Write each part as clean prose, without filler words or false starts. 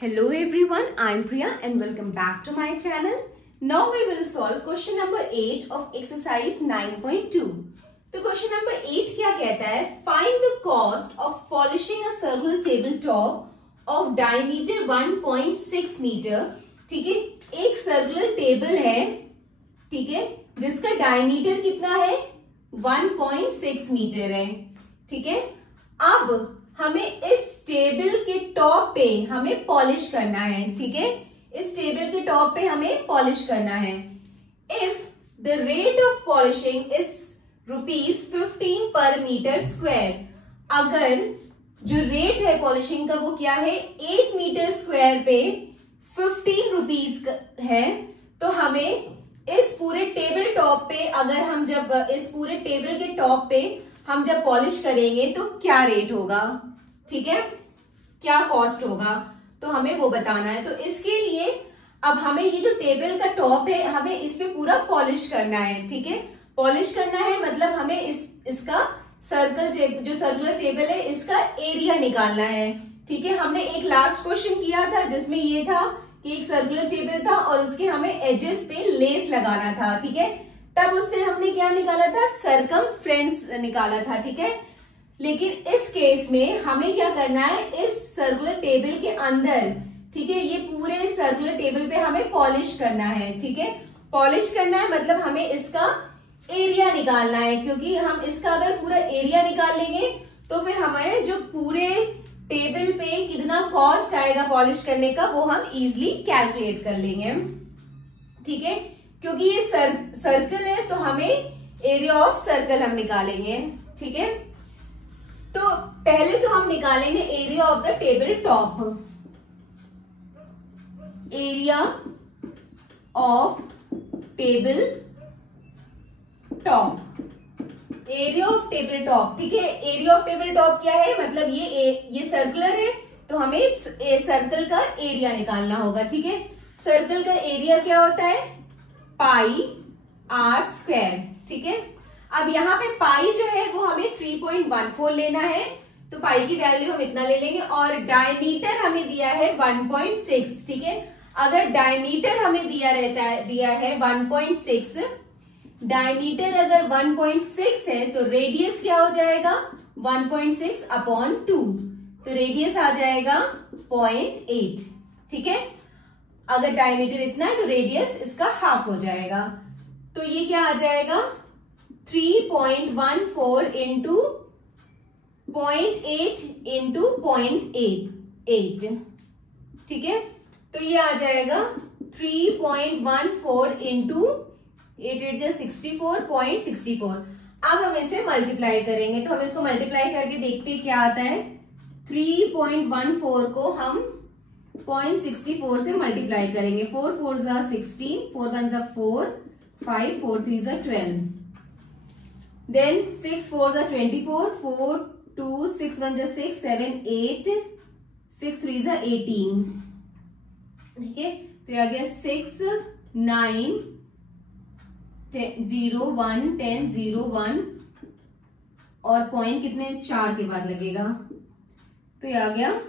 Hello everyone, I am Priya and welcome back to my channel. Now we will solve question number 8 of exercise 9.2. तो question number 8 क्या कहता है? Find the cost of polishing a circle tabletop of diameter 1.6 meter. ठीक है, एक circular table है, ठीक है, जिसका डायमीटर कितना है? 1.6 मीटर है, ठीक है। अब हमें इस टेबल के टॉप पे हमें पॉलिश करना है, ठीक है, इस टेबल के टॉप पे हमें पॉलिश करना है। If the rate of polishing is ₹15 पर मीटर स्क्वायर, अगर जो रेट है पॉलिशिंग का वो क्या है? 1 मीटर स्क्वायर पे 15 रुपीज है, तो हमें इस पूरे टेबल टॉप पे, अगर हम जब इस पूरे टेबल के टॉप पे हम जब पॉलिश करेंगे तो क्या रेट होगा, ठीक है, क्या कॉस्ट होगा, तो हमें वो बताना है। तो इसके लिए अब हमें ये जो टेबल का टॉप है हमें इस पे पूरा पॉलिश करना है, ठीक है। पॉलिश करना है मतलब हमें इसका जो सर्कुलर टेबल है इसका एरिया निकालना है, ठीक है। हमने एक लास्ट क्वेश्चन किया था जिसमें ये था कि एक सर्कुलर टेबल था और उसके हमें एजेस पे लेस लगाना था, ठीक है। तब उस टाइम हमने क्या निकाला था? सरकमफ्रेंस निकाला था, ठीक है। लेकिन इस केस में हमें क्या करना है? इस सर्कुलर टेबल के अंदर, ठीक है, ये पूरे सर्कुलर टेबल पे हमें पॉलिश करना है, ठीक है। पॉलिश करना है मतलब हमें इसका एरिया निकालना है, क्योंकि हम इसका अगर पूरा एरिया निकाल लेंगे तो फिर हमें जो पूरे टेबल पे कितना कॉस्ट आएगा पॉलिश करने का वो हम इजिली कैलकुलेट कर लेंगे, ठीक है। क्योंकि ये सर्कल है तो हमें एरिया ऑफ सर्कल हम निकालेंगे, ठीक है। तो पहले तो हम निकालेंगे area of the table top, area of table top, area of table top, ठीक है। एरिया ऑफ टेबल टॉप क्या है? मतलब ये सर्कुलर है तो हमें सर्कल का एरिया निकालना होगा, ठीक है। सर्कल का एरिया क्या होता है? पाई आर स्क्वायर, ठीक है। अब यहाँ पे पाई जो है वो हमें 3.14 लेना है, तो पाई की वैल्यू हम इतना ले लेंगे। और डायमीटर हमें दिया है 1.6, ठीक है। अगर डायमीटर हमें दिया है 1.6, डायमीटर अगर 1.6 है तो रेडियस क्या हो जाएगा? 1.6 अपॉन 2, तो रेडियस आ जाएगा 0.8, ठीक है। अगर डायमीटर इतना है तो रेडियस इसका हाफ हो जाएगा, तो ये क्या आ जाएगा? 3.14 इंटू 0.8 इंटू 0.8, ठीक है। तो ये आ जाएगा 3.14 इंटू 8 64.64। अब हम इसे मल्टीप्लाई करेंगे, तो हम इसको मल्टीप्लाई करके देखते हैं क्या आता है। 3.14 को हम 0.64 से मल्टीप्लाई करेंगे। 4 4 जा 16, 4 1 जा 4, 5 4 3 जा 12, देन 6 4 जा 24, 4 2 6 1 जा 6, 7 8, 6 3 जा 18, ठीक है। तो ये आ गया 6 9 0 1 10 0 1, और पॉइंट कितने? 4 के बाद लगेगा, तो ये आ गया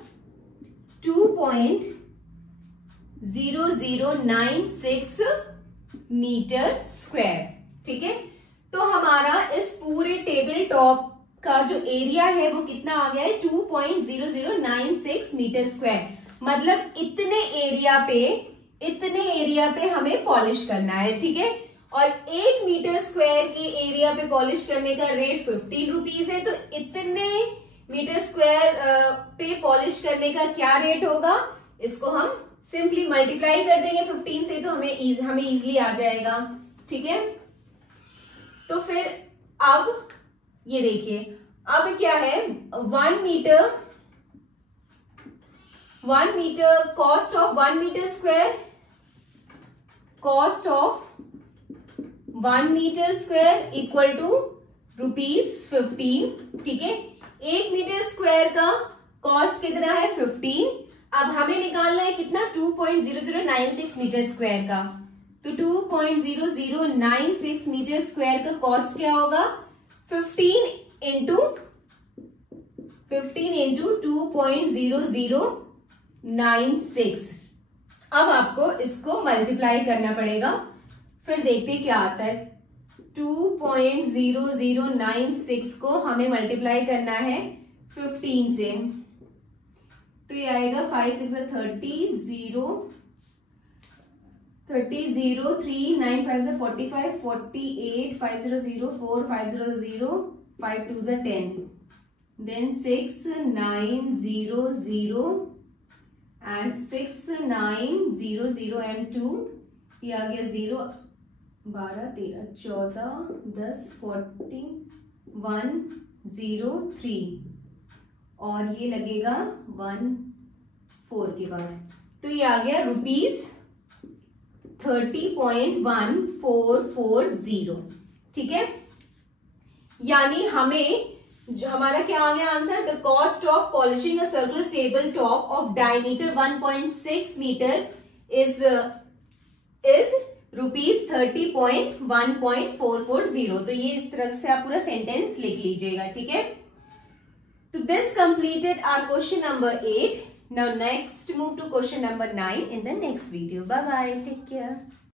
2.0096 मीटर स्क्वायर, ठीक है। तो हमारा इस पूरे टेबल टॉप का जो एरिया है वो कितना आ गया है? 2.0096 मीटर स्क्वायर। मतलब इतने एरिया पे हमें पॉलिश करना है, ठीक है। और 1 मीटर स्क्वायर के एरिया पे पॉलिश करने का रेट 15 रुपीज है, तो इतने मीटर स्क्वायर पे पॉलिश करने का क्या रेट होगा? इसको हम सिंपली मल्टीप्लाई कर देंगे 15 से, तो हमें इजीली आ जाएगा, ठीक है। तो फिर अब ये देखिए, अब क्या है? 1 meter cost of 1 meter square, cost of 1 meter square equal to ₹15, ठीक है। 1 मीटर स्क्वायर का कॉस्ट कितना है? 15। अब हमें निकालना है कितना? 2.0096 मीटर स्क्वायर का, तो 2.0096 मीटर स्क्वायर का कॉस्ट क्या होगा? 15 इंटू 2.00 0.0096। अब आपको इसको मल्टीप्लाई करना पड़ेगा, फिर देखते क्या आता है। 2.0096 को हमें मल्टीप्लाई करना है 15 से, तो ये आएगा 5 6 30 0 3 9 5 45 48 5 0 0 4 5 0 0 5 2 10, then 6 9 0 0 and 6 9 0 0 and 2, ये आ गया 0 12 13 14 10 40 1 0 3, और ये लगेगा 1 4 के बाद, तो ये आ गया ₹30.1440। ठीक है, यानी हमें जो हमारा क्या आ गया answer, the cost of polishing a circular table top of diameter 1.6 meter is ₹30.1.440। तो ये इस तरह से आप पूरा सेंटेंस लिख लीजिएगा। ठीक है, तो this completed our question number 8. Now next move to question number 9 in the next video. Bye bye, take care.